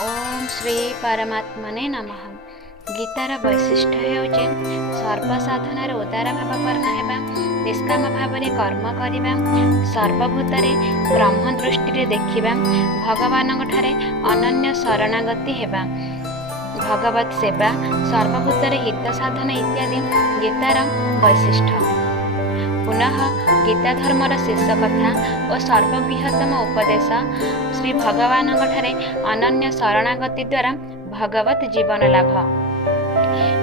ओम श्री परमात्मने नमः। गीतार वैशिष्ट्य हेउचे सर्वसाधनार उदार भावपूर्ण हेबा, निष्काम भाव कर्म करवा, सर्वभूतरे ब्रह्म दृष्टि देखिबा, भगवान ठारे अनन्य शरणागति हेबा, भगवत सेवा, सर्वभूतरे हित साधन इत्यादि गीतार वैशिष्ट्य। पुनः गीता धर्मर शेष कथा और सर्वबृहत्तम उपदेश श्री भगवान ठारे अनन्य शरणागति द्वारा भगवत जीवन लाभ।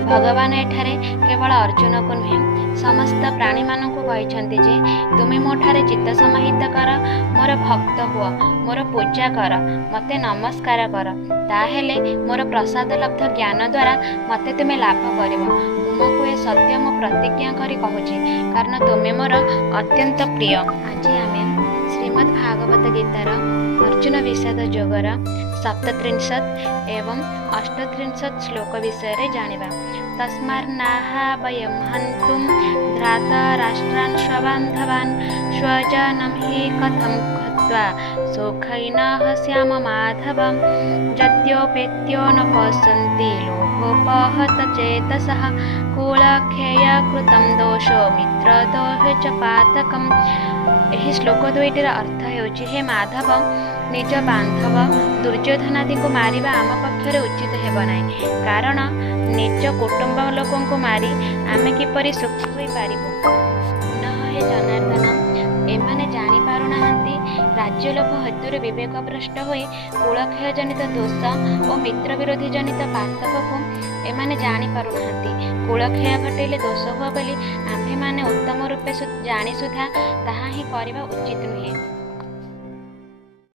भगवान एठारे केवल अर्जुन को नुहे समस्त प्राणी मानक कहते जे तुमे मोठारे चित्त समाहित कर, मोर भक्त हुआ, मोर पूजा कर, मते नमस्कार कर, ताहेले मोर प्रसाद लब्ध ज्ञान द्वारा मते तुमे लाभ करिब। तुमको ए सत्य मो प्रतिज्ञा करी कहूची, कारण तुमे मोर अत्यंत प्रिय। आज आमे श्रीमद् भागवत गीतार अर्जुन विषाद योगर 37 एवं 38 श्लोक विषय जानिबा। तस्मान्नाहा वयं हन्तुं भ्राता राष्ट्रान् स्वबान्धवान् स्वजनं हि कथं कृत्वा सुखैनः स्याम माधवम्। यद्योपेत्यो न पश्यन्ति लोभोपहत चेतसः कुलक्षयकृतं दोषो मित्रदोषे च पातकम्। एही श्लोक दुईटर अर्थ हेउछि, हे माधव, निज बांधव दुर्योधनादि को मारिबा आम पक्षरे उचित हेब नाही, कारण निज कुटुंब लोकों को मारी आमे किपरि सुखी होई पारिबु। पुनः हे जनार्दन, एमाने जानि पारु नाहंती राज्य लोभ हेतु विवेक भ्रष्ट होई कुलक्षय जनित दोष और मित्र विरोधी जनित पातक को एमाने जानि पारु नाहंती। कुलक्षय घटेले दोष हुआ बोली आम्भे माने उत्तम रूपे जानी सुधा ताहा ही करबा उचित नुहे।